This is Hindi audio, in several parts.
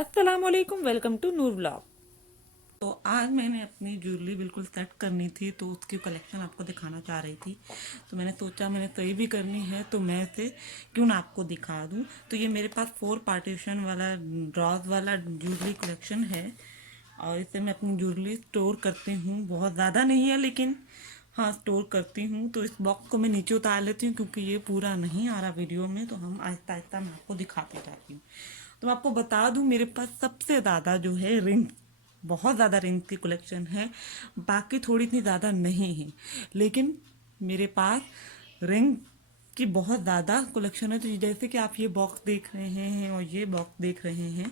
अस्सलाम वालेकुम, वेलकम टू नूर व्लॉग। तो आज मैंने अपनी ज्वेलरी बिल्कुल सेट करनी थी, तो उसकी कलेक्शन आपको दिखाना चाह रही थी। तो मैंने सोचा मैंने सही भी करनी है तो मैं इसे क्यों ना आपको दिखा दूं। तो ये मेरे पास 4 पार्टीशन वाला ड्रॉज वाला ज्वेलरी कलेक्शन है और इसे मैं अपनी ज्वेलरी स्टोर करती हूँ। बहुत ज़्यादा नहीं है लेकिन हाँ स्टोर करती हूँ। तो इस बॉक्स को मैं नीचे उतार लेती हूँ क्योंकि ये पूरा नहीं आ रहा वीडियो में, तो हम आहिस्ता आहिस्ता मैं आपको दिखाती जाती हूँ। तो मैं आपको बता दूं मेरे पास सबसे ज़्यादा जो है रिंग, बहुत ज़्यादा रिंग की कलेक्शन है। बाकी थोड़ी इतनी ज़्यादा नहीं है लेकिन मेरे पास रिंग की बहुत ज़्यादा कलेक्शन है। तो जैसे कि आप ये बॉक्स देख रहे हैं और ये बॉक्स देख रहे हैं,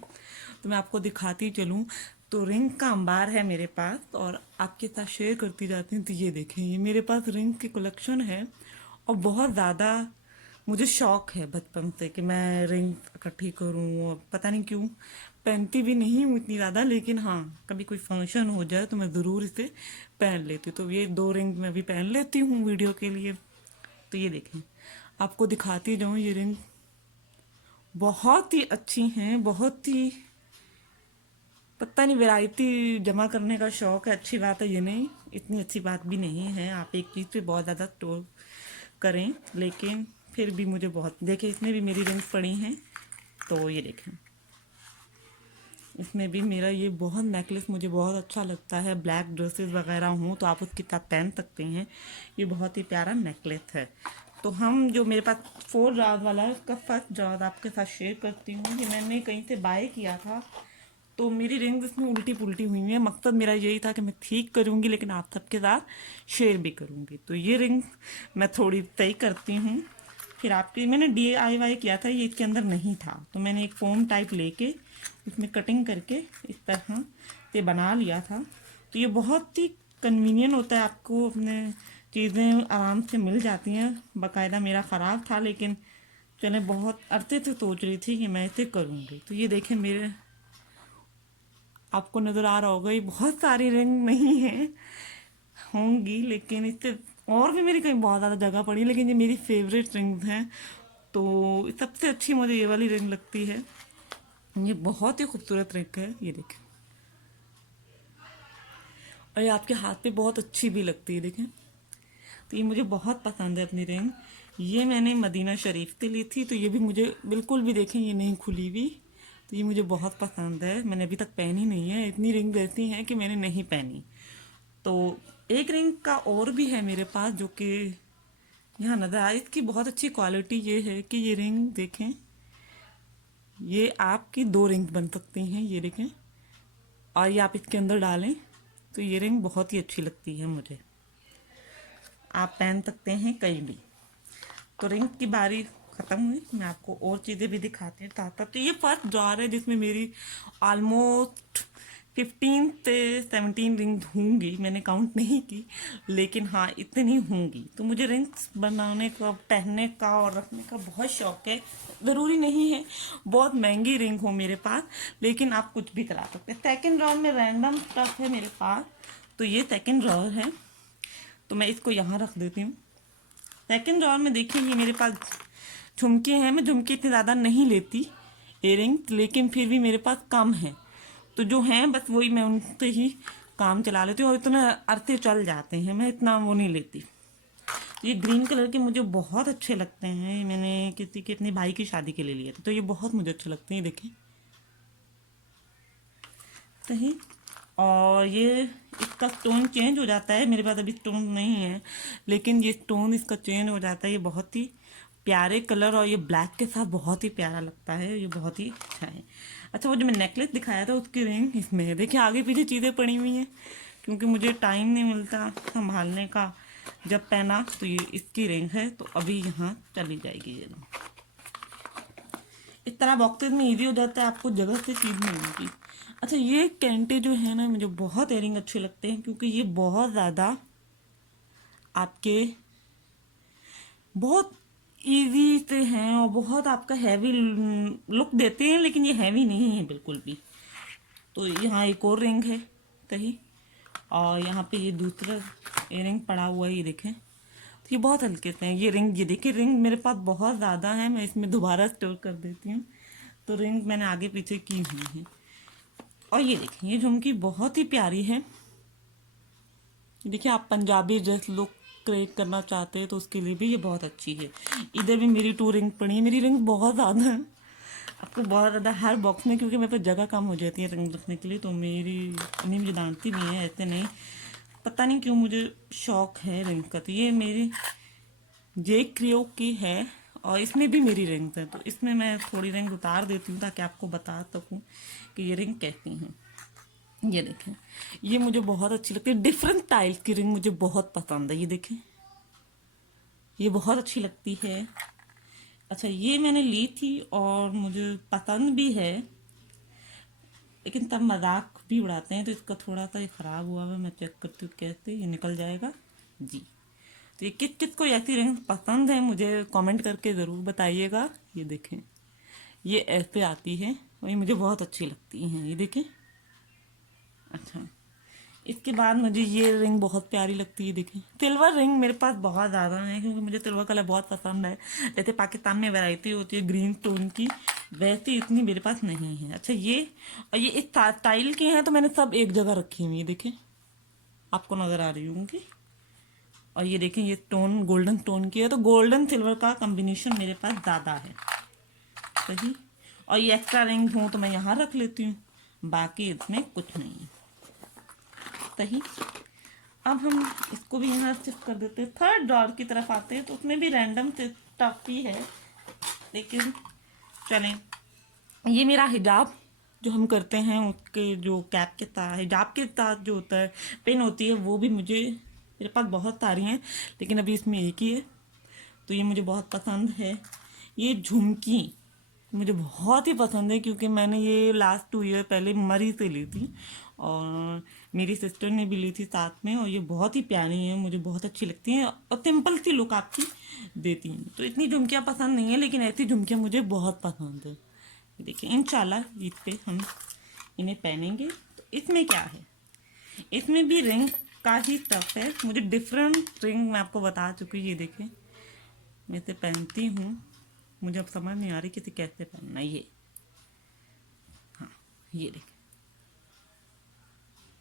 तो मैं आपको दिखाती चलूँ। तो रिंग का अंबार है मेरे पास और आपके साथ शेयर करती जाती हूँ। तो ये देखें, ये मेरे पास रिंग की कलेक्शन है और बहुत ज़्यादा मुझे शौक है बचपन से कि मैं रिंग इकट्ठी करूँ। और पता नहीं क्यों पहनती भी नहीं हूँ इतनी ज़्यादा, लेकिन हाँ कभी कोई फंक्शन हो जाए तो मैं ज़रूर इसे पहन लेती हूँ। तो ये 2 रिंग मैं भी पहन लेती हूँ वीडियो के लिए। तो ये देखें, आपको दिखाती जाऊँ, ये रिंग बहुत ही अच्छी हैं, बहुत ही पता नहीं वैरायटी जमा करने का शौक है। अच्छी बात है ये, नहीं इतनी अच्छी बात भी नहीं है आप एक चीज़ पे बहुत ज़्यादा स्टोर करें, लेकिन फिर भी मुझे बहुत, देखिए इसमें भी मेरी रिंग्स पड़ी हैं। तो ये देखें, इसमें भी मेरा ये बहुत नेकलेस मुझे बहुत अच्छा लगता है। ब्लैक ड्रेसेस वगैरह हों तो आप उसके साथ पहन सकते हैं। ये बहुत ही प्यारा नेकलेस है। तो हम जो मेरे पास 4 जॉर्ज वाला है उसका फर्स्ट जॉर्ज आपके साथ शेयर करती हूँ। ये मैंने कहीं से बाय किया था, तो मेरी रिंग्स इसमें उल्टी पुल्टी हुई हैं। मकसद मेरा यही था कि मैं ठीक करूँगी लेकिन आप सबके साथ शेयर भी करूँगी। तो ये रिंग मैं थोड़ी सही करती हूँ। फिर आपकी मैंने DIY किया था, ये इसके अंदर नहीं था, तो मैंने एक फोम टाइप लेके इसमें कटिंग करके इस तरह से बना लिया था। तो ये बहुत ही कन्वीनियंट होता है, आपको अपने चीज़ें आराम से मिल जाती हैं। बाकायदा मेरा ख़राब था लेकिन चले बहुत अरसे से सोच रही थी कि मैं इसे करूँगी। तो ये देखें, मेरे आपको नज़र आ रहा होगा ये बहुत सारी रिंग नहीं है होंगी, लेकिन इससे और भी मेरी कहीं बहुत ज़्यादा जगह पड़ी, लेकिन ये मेरी फेवरेट रिंग्स हैं। तो सबसे अच्छी मुझे ये वाली रिंग लगती है। ये बहुत ही खूबसूरत रिंग है, ये देखें, और ये आपके हाथ पे बहुत अच्छी भी लगती है, देखें। तो ये मुझे बहुत पसंद है अपनी रिंग। ये मैंने मदीना शरीफ से ली थी, तो ये भी मुझे बिल्कुल भी, देखें ये नहीं खुली हुई। तो ये मुझे बहुत पसंद है, मैंने अभी तक पहनी नहीं है। इतनी रिंग ऐसी हैं कि मैंने नहीं पहनी। तो एक रिंग का और भी है मेरे पास जो कि यहाँ नज़र आए। इसकी बहुत अच्छी क्वालिटी ये है कि ये रिंग देखें, ये आपकी 2 रिंग बन सकती हैं, ये देखें, और ये आप इसके अंदर डालें। तो ये रिंग बहुत ही अच्छी लगती है मुझे, आप पहन सकते हैं कहीं भी। तो रिंग की बारी ख़त्म हुई, मैं आपको और चीज़ें भी दिखाती हूँ साथ साथ। तो ये फर्स्ट जार है जिसमें मेरी ऑलमोस्ट 15 से 17 रिंग्स होंगी, मैंने काउंट नहीं की, लेकिन हाँ इतनी होंगी। तो मुझे रिंग्स बनाने का, पहनने का और रखने का बहुत शौक है। ज़रूरी नहीं है बहुत महंगी रिंग हो मेरे पास, लेकिन आप कुछ भी करा सकते हैं। सेकेंड राउंड में रैंडम स्टफ है मेरे पास, तो ये सेकेंड ड्रॉर है, तो मैं इसको यहाँ रख देती हूँ। सेकेंड ड्रॉर में देखिए ये मेरे पास झुमके हैं। मैं झुमके इतने ज़्यादा नहीं लेती इयरिंग्स, लेकिन फिर भी मेरे पास कम है, तो जो हैं बस वही मैं उनसे ही काम चला लेती हूँ और इतना अरसे चल जाते हैं, मैं इतना वो नहीं लेती। ये ग्रीन कलर के मुझे बहुत अच्छे लगते हैं, ये मैंने किसी के अपने भाई की शादी के लिए लिए थे, तो ये बहुत मुझे अच्छे लगते हैं, देखें सही। और ये इसका स्टोन चेंज हो जाता है, मेरे पास अभी स्टोन नहीं है लेकिन ये स्टोन इसका चेंज हो जाता है। ये बहुत ही प्यारे कलर और ये ब्लैक के साथ बहुत ही प्यारा लगता है, ये बहुत ही अच्छा है। अच्छा, वो जो मैं नेकलेस दिखाया था उसकी रिंग इसमें है, देखिए आगे पीछे चीज़ें पड़ी हुई हैं क्योंकि मुझे टाइम नहीं मिलता संभालने का। जब पहना तो ये इसकी रिंग है, तो अभी यहाँ चली जाएगी ये रिंग। इस तरह बॉक्सेस में इजी हो जाता है, आपको जगह से चीज़ मिलेगी। अच्छा, ये कैंटे जो है ना, मुझे बहुत इयरिंग अच्छे लगते हैं क्योंकि ये बहुत ज़्यादा आपके बहुत इजी से हैं और बहुत आपका हैवी लुक देते हैं, लेकिन ये हैवी नहीं है बिल्कुल भी। तो यहाँ एक और रिंग है सही, और यहाँ पे ये दूसरा इयरिंग पड़ा हुआ है, ये देखें। तो ये बहुत हल्के से हैं ये रिंग, ये देखिए रिंग मेरे पास बहुत ज़्यादा है, मैं इसमें दोबारा स्टोर कर देती हूँ। तो रिंग मैंने आगे पीछे की हुई है। और ये देखिए, ये झुमकी बहुत ही प्यारी है। देखिए, आप पंजाबी ड्रेस लुक क्रिएट करना चाहते हैं तो उसके लिए भी ये बहुत अच्छी है। इधर भी मेरी 2 रिंग पड़ी है। मेरी रिंग बहुत ज़्यादा है, आपको बहुत ज़्यादा हर बॉक्स में, क्योंकि मेरे पास जगह कम हो जाती है रिंग रखने के लिए। तो मेरी अम्मी मुझे डांटती भी है, ऐसे नहीं, पता नहीं क्यों मुझे शौक है रिंग का। तो ये मेरी जे क्रियो की है और इसमें भी मेरी रिंग्स हैं। तो इसमें मैं थोड़ी रिंग उतार देती हूँ ताकि आपको बता सकूँ कि ये रिंग कैसी हैं। ये देखें, ये मुझे बहुत अच्छी लगती है। डिफरेंट टाइल्स की रिंग मुझे बहुत पसंद है। ये देखें, ये बहुत अच्छी लगती है। अच्छा, ये मैंने ली थी और मुझे पसंद भी है, लेकिन तब मजाक भी उड़ाते हैं। तो इसका थोड़ा सा ये ख़राब हुआ है, मैं चेक करती हूँ कैसे ये निकल जाएगा जी। तो ये किस किस को ऐसी रिंग पसंद है मुझे कमेंट करके ज़रूर बताइएगा। ये देखें, ये ऐसे आती है और ये मुझे बहुत अच्छी लगती हैं। ये देखें। अच्छा, इसके बाद मुझे ये रिंग बहुत प्यारी लगती है। देखिए, सिल्वर रिंग मेरे पास बहुत ज़्यादा है, क्योंकि मुझे सिल्वर कलर बहुत पसंद है। जैसे पाकिस्तान में वैरायटी होती है ग्रीन स्टोन की, वैसे इतनी मेरे पास नहीं है। अच्छा, ये और ये इस स्टाइल के हैं, तो मैंने सब एक जगह रखी हुई है। देखें, आपको नज़र आ रही होंगी। और ये देखें, ये स्टोन गोल्डन स्टोन की है, तो गोल्डन सिल्वर का कॉम्बिनेशन मेरे पास ज़्यादा है। सही। और ये एक्स्ट्रा रिंग हो तो मैं यहाँ रख लेती हूँ, बाकी इसमें कुछ नहीं है। सही। अब हम इसको भी यहाँ शिफ्ट कर देते हैं। थर्ड ड्रॉर की तरफ आते हैं, तो उसमें भी रैंडम स्टफ ही है, लेकिन चलें। ये मेरा हिजाब जो हम करते हैं, उसके जो कैप के साथ, हिजाब के साथ जो होता है पिन होती है, वो भी मुझे, मेरे पास बहुत सारी हैं, लेकिन अभी इसमें एक ही है। तो ये मुझे बहुत पसंद है। ये झुमकी मुझे बहुत ही पसंद है, क्योंकि मैंने ये लास्ट 2 ईयर पहले मरी से ली थी और मेरी सिस्टर ने भी ली थी साथ में। और ये बहुत ही प्यारी है, मुझे बहुत अच्छी लगती हैं और सिंपल सी लुक आपकी देती हैं। तो इतनी झुमकियाँ पसंद नहीं है, लेकिन ऐसी झुमकियाँ मुझे बहुत पसंद है। देखिए, इंशाल्लाह ईद पे हम इन्हें पहनेंगे। तो इसमें क्या है, इसमें भी रिंग का ही स्टफ है। मुझे डिफरेंट रिंग मैं आपको बता चुकी हूँ। ये देखें, मैं इसे पहनती हूँ, मुझे अब समझ नहीं आ रही कि इसे कैसे पहनना है। ये, हाँ, ये देखें,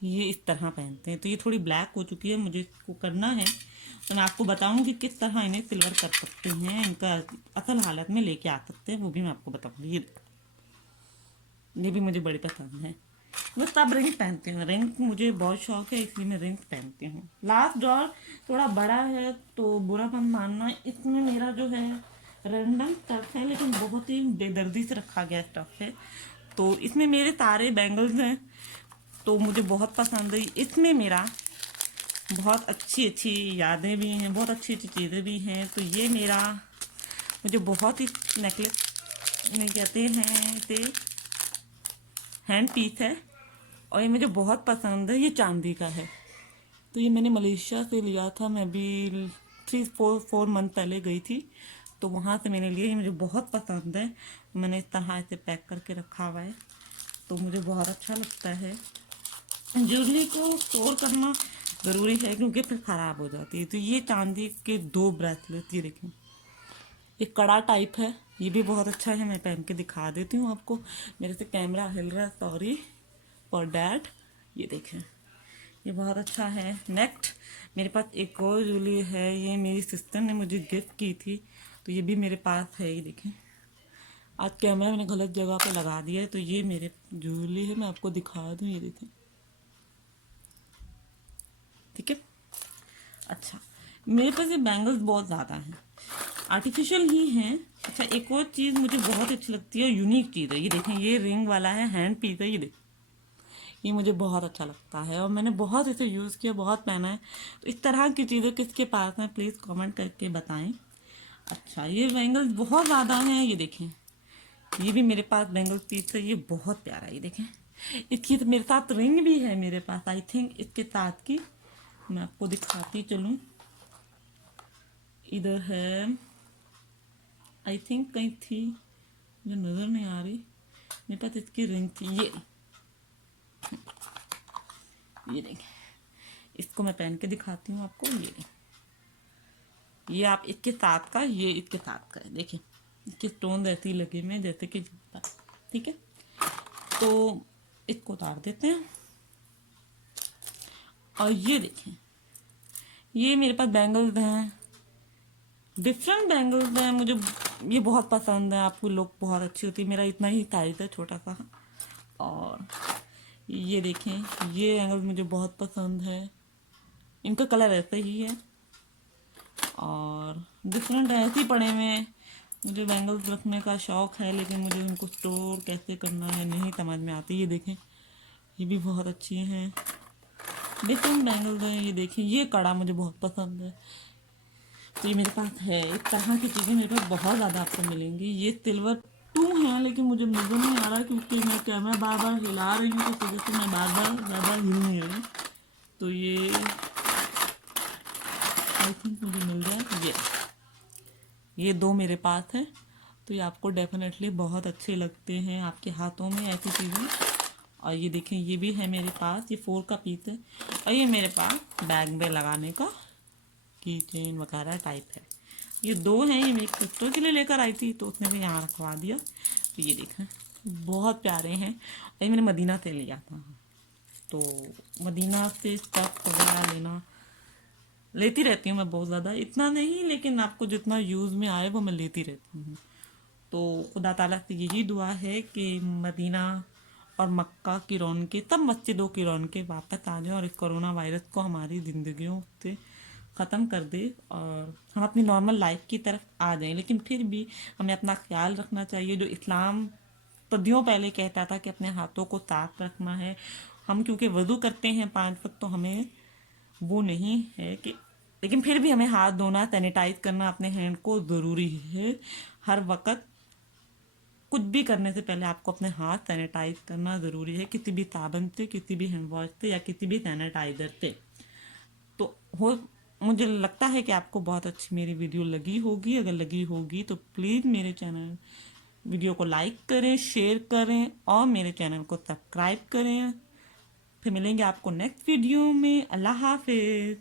ये इस तरह पहनते हैं। तो ये थोड़ी ब्लैक हो चुकी है, मुझे इसको करना है, तो मैं आपको बताऊंगी किस तरह इन्हें सिल्वर कर सकते हैं, इनका असल हालत में लेके आ सकते हैं, वो भी मैं आपको बताऊंगी। ये भी मुझे बड़ी पसंद है। मैं सब रिंग पहनती हूँ, रिंग मुझे बहुत शौक है, इसलिए मैं रिंग पहनती हूँ। लास्ट ड्रॉर थोड़ा बड़ा है, तो बुरा मत मानना। इसमें मेरा जो है रैंडम स्टफ है, लेकिन बहुत ही बेदर्दी से रखा गया स्टफ है। तो इसमें मेरे सारे बैंगल्स हैं, तो मुझे बहुत पसंद है। इसमें मेरा बहुत अच्छी अच्छी यादें भी हैं, बहुत अच्छी अच्छी चीज़ें भी हैं। तो ये मेरा, मुझे बहुत ही नेकलेस में कहते हैं इसे, हैंड पीस है और ये मुझे बहुत पसंद है। ये चांदी का है, तो ये मैंने मलेशिया से लिया था। मैं भी 3-4 मंथ पहले गई थी, तो वहाँ से मैंने लिया। ये मुझे बहुत पसंद है, मैंने इस तरह से पैक करके रखा हुआ है, तो मुझे बहुत अच्छा लगता है। ज्वेलरी को स्टोर करना ज़रूरी है, क्योंकि फिर ख़राब हो जाती है। तो ये चांदी के 2 ब्रेसलेट, ये देखें, ये कड़ा टाइप है, ये भी बहुत अच्छा है। मैं पहन के दिखा देती हूँ आपको। मेरे से कैमरा हिल रहा है, सॉरी फॉर डैट। ये देखें, ये बहुत अच्छा है। नेक्स्ट मेरे पास एक और ज्वेलरी है, ये मेरी सिस्टर ने मुझे गिफ्ट की थी, तो ये भी मेरे पास है। ये देखें, आज कैमरा मैंने गलत जगह पे लगा दिया है, तो ये मेरे ज्वेलरी है, मैं आपको दिखा दूँ। ये देखें, ठीक है। अच्छा, मेरे पास ये बैंगल्स बहुत ज़्यादा हैं, आर्टिफिशियल ही हैं। अच्छा, एक और चीज़ मुझे बहुत अच्छी लगती है, यूनिक चीज़ है। ये देखें, ये रिंग वाला है, हैंड पीस है। ये देखें, ये मुझे बहुत अच्छा लगता है और मैंने बहुत इसे यूज़ किया, बहुत पहना है। तो इस तरह की चीज़ें किसके पास हैं, प्लीज़ कमेंट करके बताएं। अच्छा, ये बैंगल्स बहुत ज़्यादा हैं। ये देखें, ये भी मेरे पास बैंगल्स पीस है, ये बहुत प्यारा है। ये देखें, इसकी तो मेरे साथ रिंग भी है मेरे पास, आई थिंक इसके साथ की मैं आपको दिखाती चलूँ। इधर है, आई थिंक कहीं थी, मुझे नज़र नहीं आ रही। मेरे पास इसकी रिंग थी, ये देखें, इसको मैं पहन के दिखाती हूँ आपको। ये आप इसके साथ का, ये इसके साथ का है। देखें, इसके स्टोन ऐसे ही लगे में जैसे कि ठीक है, तो इसको उतार देते हैं। और ये देखें, ये मेरे पास बैंगल्स हैं, डिफरेंट बैंगल्स हैं। मुझे ये बहुत पसंद है, आपको लुक बहुत अच्छी होती है। मेरा इतना ही साइज है, छोटा सा। और ये देखें, ये बैंगल्स मुझे बहुत पसंद है, इनका कलर ऐसा ही है। और डिफरेंट ऐसे ही पड़े हुए हैं। मुझे बैंगल्स रखने का शौक है, लेकिन मुझे उनको स्टोर कैसे करना है नहीं समझ में आती। ये देखें, ये भी बहुत अच्छी हैं, डिफरेंट बैंगल्स हैं। ये देखें, ये कड़ा मुझे बहुत पसंद है। तो ये मेरे पास है, इस तरह की चीज़ें मेरे पास बहुत ज़्यादा आपको मिलेंगी। ये सिल्वर 2 हैं, लेकिन मुझे नजर नहीं आ रहा क्योंकि मैं कैमरा बार बार हिला रही हूँ, तो वजह से मैं बार बार ज़्यादा हिल नहीं रही। तो ये आई थिंक मुझे मिल जाए। ये 2 मेरे पास हैं, तो ये आपको डेफिनेटली बहुत अच्छे लगते हैं आपके हाथों में ऐसी चीज़ें। और ये देखें, ये भी है मेरे पास, ये 4 का पीस है। और ये मेरे पास बैग में लगाने का की चेन वगैरह टाइप है। ये 2 हैं, ये मेरी सिस्टर के लिए लेकर आई थी, तो उसने भी यहाँ रखवा दिया। तो ये देखें, बहुत प्यारे हैं। और ये मैंने मदीना से लिया था, तो मदीना से स्टफ वगैरह लेती रहती हूँ मैं बहुत ज़्यादा, इतना नहीं, लेकिन आपको जितना यूज़ में आए वो मैं लेती रहती हूँ। तो खुदा ताला से यही दुआ है कि मदीना और मक्का की रौनकें, सब मस्जिदों की रौनकें वापस आ जाएं और इस कोरोना वायरस को हमारी ज़िंदगियों से ख़त्म कर दे और हम अपनी नॉर्मल लाइफ की तरफ आ जाएं। लेकिन फिर भी हमें अपना ख्याल रखना चाहिए। जो इस्लाम सदियों पहले कहता था कि अपने हाथों को साफ रखना है, हम क्योंकि वज़ू करते हैं 5 वक्त, तो हमें वो नहीं है कि, लेकिन फिर भी हमें हाथ धोना, सैनिटाइज करना अपने हैंड को ज़रूरी है। हर वक्त कुछ भी करने से पहले आपको अपने हाथ सैनिटाइज करना ज़रूरी है, किसी भी साबुन से, किसी भी हैंड वॉश से या किसी भी सैनिटाइज़र से। तो हो मुझे लगता है कि आपको बहुत अच्छी मेरी वीडियो लगी होगी। अगर लगी होगी तो प्लीज़ मेरे चैनल वीडियो को लाइक करें, शेयर करें और मेरे चैनल को सब्सक्राइब करें। फिर मिलेंगे आपको नेक्स्ट वीडियो में। अल्लाह हाफिज़।